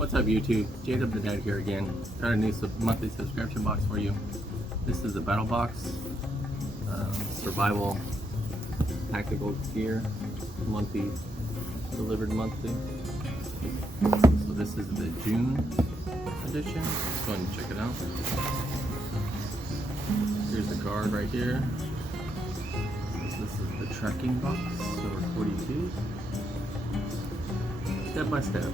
What's up YouTube? Jacob the Dad here again. Got a new monthly subscription box for you. This is the Battlebox survival tactical gear, monthly, delivered monthly. So this is the June edition. Let's go ahead and check it out. Here's the card right here. This is the tracking box, number 42. Step by step.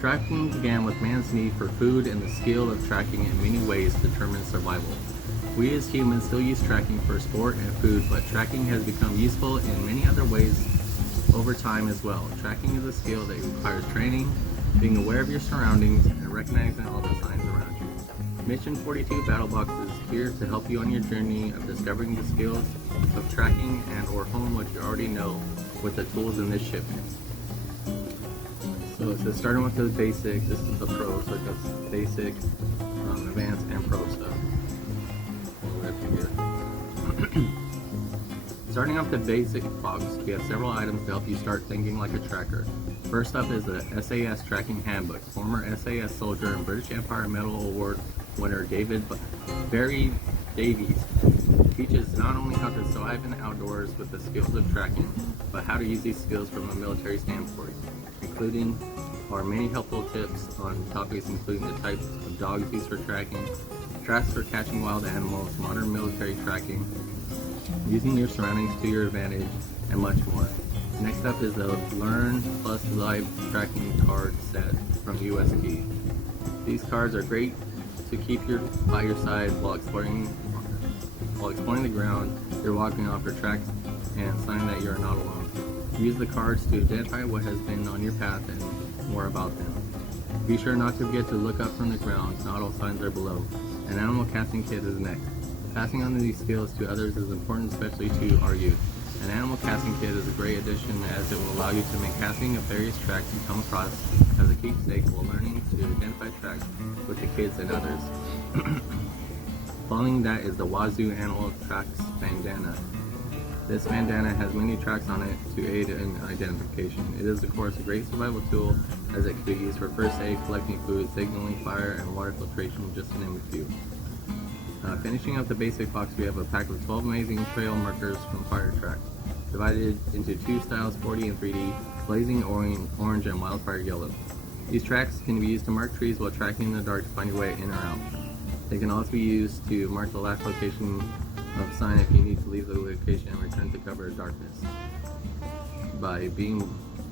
Tracking began with man's need for food, and the skill of tracking in many ways determines survival. We as humans still use tracking for sport and food, but tracking has become useful in many other ways over time as well. Tracking is a skill that requires training, being aware of your surroundings, and recognizing all the signs around you. Mission 42 Battlebox is here to help you on your journey of discovering the skills of tracking and or hone what you already know with the tools in this shipment. So it says starting with the basic, this is the pro, so it goes basic, advanced, and pro stuff. Starting off the basic box, we have several items to help you start thinking like a tracker. First up is the SAS Tracking Handbook. Former SAS soldier and British Empire Medal Award winner Barry Davies teaches not only how to survive in the outdoors with the skills of tracking, but how to use these skills from a military standpoint, including our many helpful tips on topics including the types of dogs used for tracking, traps for catching wild animals, modern military tracking, using your surroundings to your advantage, and much more. Next up is the Learn Plus Live Tracking Card Set from USP. These cards are great to keep by your side while exploring the ground you're walking on for tracks and sign that you're not alone. Use the cards to identify what has been on your path and more about them. Be sure not to forget to look up from the ground, not all signs are below. An animal casting kit is next. Passing on these skills to others is important, especially to our youth. An animal casting kit is a great addition as it will allow you to make casting of various tracks you come across as a keepsake while learning to identify tracks with the kids and others. Following that is the Wazoo Animal Tracks Bandana. This bandana has many tracks on it to aid in identification. It is of course a great survival tool as it can be used for first aid, collecting food, signaling fire, and water filtration, just to name a few. Finishing up the basic box, we have a pack of 12 amazing trail markers from Fire Track, divided into two styles, 4D and 3D, blazing orange and wildfire yellow. These tracks can be used to mark trees while tracking in the dark to find your way in or out. They can also be used to mark the last location of a sign if you need to leave the location and return to cover of darkness. By being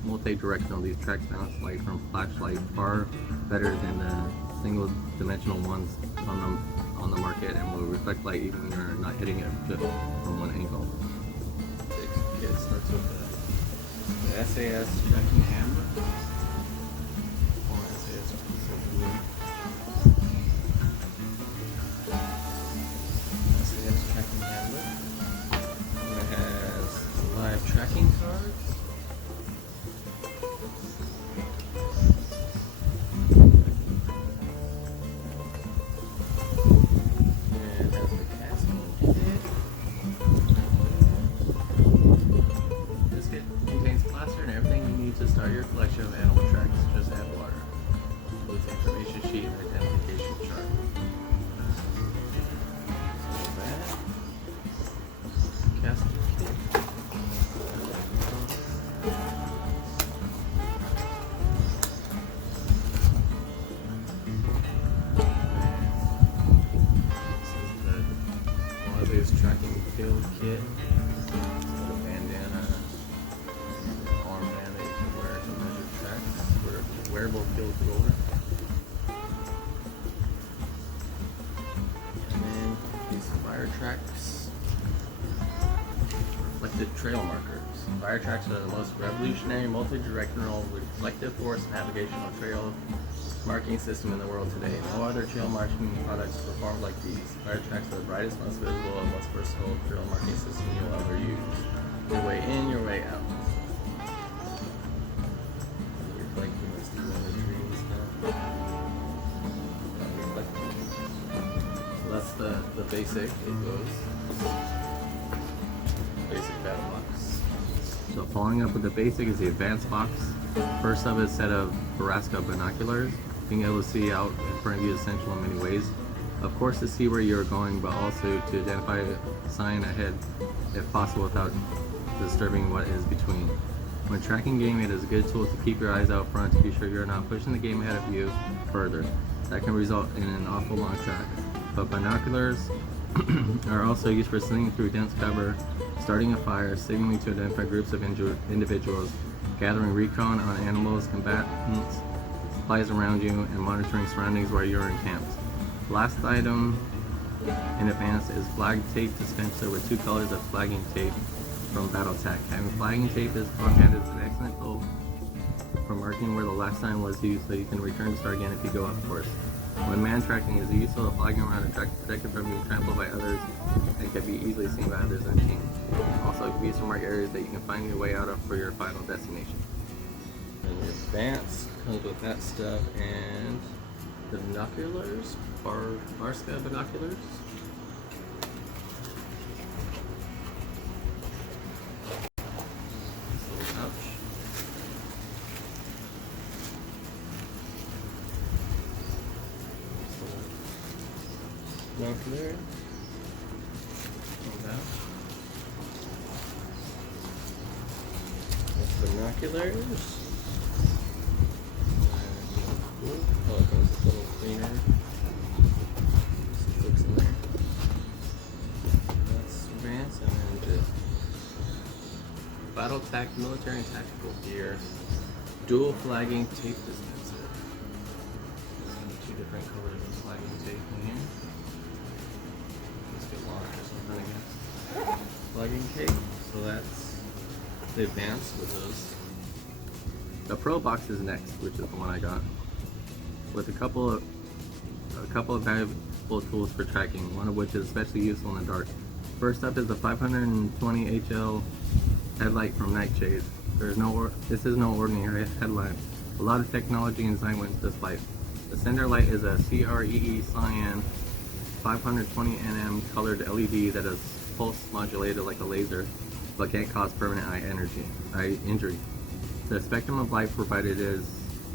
multi-directional, these tracks bounce light from flashlight far better than the single-dimensional ones on the market, and will reflect light even when you're not hitting it just from one angle. It starts with the SAS Tracking Handbook. Or SAS Tracking Handbook. And it has live tracking cards. To start your collection of animal tracks, just add water with the information sheet and identification chart. So that casting kit. This is the Wazoos tracking field kit. Wearable field roller, and then these Fire Tracks reflective trail markers. Fire Tracks are the most revolutionary multi-directional reflective force navigational trail marking system in the world today. No other trail marking products perform like these. Fire Tracks are the brightest, most visible, and most versatile trail marking system you'll ever use. Your way in, your way out. So that's the basic. It goes basic Battlebox. So following up with the basic is the advanced box. First up is a set of Barasca binoculars. Being able to see out in front of you is essential in many ways. Of course to see where you're going, but also to identify a sign ahead if possible without disturbing what is between. When tracking game, it is a good tool to keep your eyes out front to be sure you're not pushing the game ahead of you further. That can result in an awful long track. But binoculars are also used for seeing through dense cover, starting a fire, signaling to identify groups of individuals, gathering recon on animals, combatants, supplies around you, and monitoring surroundings while you're encamped. Last item in advance is flag tape dispenser with 2 colors of flagging tape from Battlebox. Having flagging tape on hand is an excellent tool for marking where the last sign was used so you can return to start again if you go off course. When man tracking is useful, the flagging around a track is protected from being trampled by others and can be easily seen by others in the team. Also, it can be used to mark areas that you can find your way out of for your final destination. And the advance comes with that stuff and the binoculars, Barasca binoculars. Binocular. Binoculars. Oh, it comes a little cleaner. Some books in there. That's advanced, and then the Battlebox military and tactical gear. Dual flagging tape dispenser. There's 2 different colors of flagging tape in here. Let's get longer or something, I guess. Flagging tape. So that's the advanced with those. The Pro box is next, which is the one I got, with a couple of valuable tools for tracking, one of which is especially useful in the dark. First up is the 520 HL headlight from Nightshade. This is no ordinary headlight. A lot of technology and design went into this light. The center light is a CREE cyan 520 nm colored LED that is pulse modulated like a laser, but can't cause permanent eye injury. The spectrum of light provided is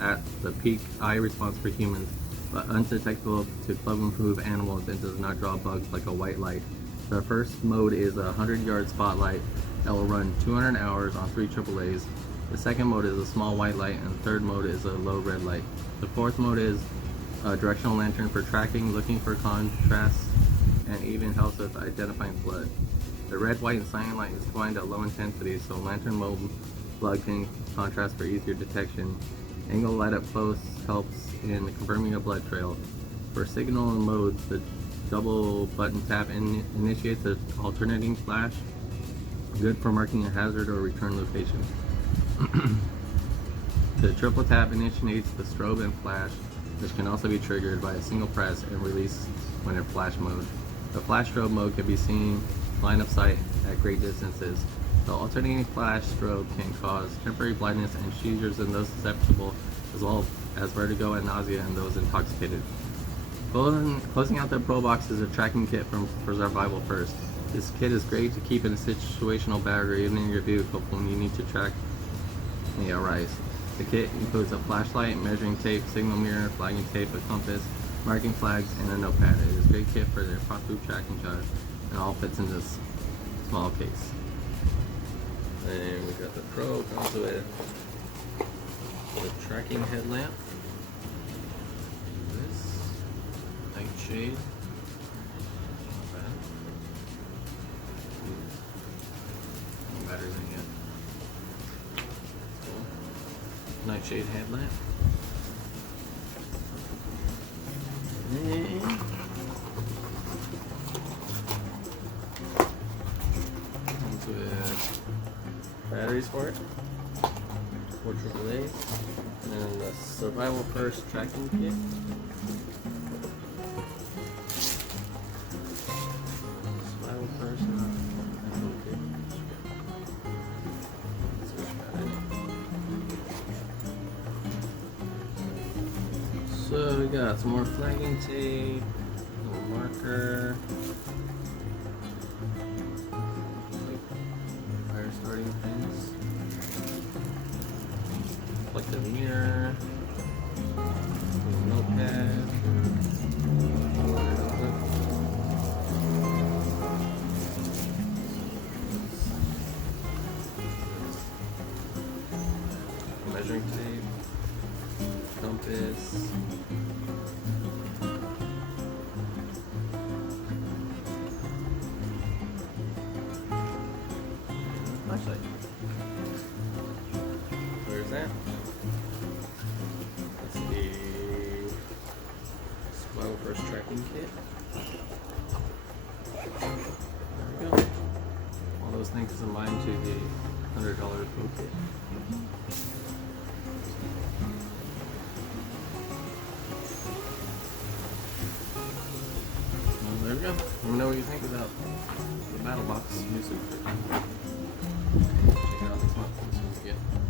at the peak eye response for humans, but undetectable to club-and-proof animals and does not draw bugs like a white light. The first mode is a 100-yard spotlight that will run 200 hours on 3 AAAs. The second mode is a small white light, and the third mode is a low red light. The fourth mode is a directional lantern for tracking, looking for contrast, and even helps with identifying flood. The red, white, and cyan light is combined at low intensity, so lantern mode plug can contrast for easier detection. Angle light up close helps in confirming a blood trail. For signal modes, the double button tap initiates an alternating flash, good for marking a hazard or return location. The triple tap initiates the strobe and flash, which can also be triggered by a single press and release when in flash mode. The flash strobe mode can be seen line of sight at great distances. The alternating flash strobe can cause temporary blindness and seizures in those susceptible, as well as vertigo and nausea in those intoxicated. Closing out the Pro box is a tracking kit for Survival First. This kit is great to keep in a situational bag or even in your vehicle when you need to track the rise. The kit includes a flashlight, measuring tape, signal mirror, flagging tape, a compass, marking flags, and a notepad. It is a great kit for their impromptu tracking job, and all fits in this small case. And we got the Pro, comes with the tracking headlamp. This Nightshade. Not bad. No batteries in yet. Cool. Nightshade headlamp. And comes with batteries for it, 4 AAAs, and then the Survival First tracking kit. Survival First tracking kit. So we got some more flagging tape, a little marker, fire starting pins. compass. Flashlight. There's that. That's the Smile First tracking kit. There we go. All those things combined to the $100 bow kit. Well, there we go. Let me know what you think about the Battlebox music. Check it out this month. This one's good.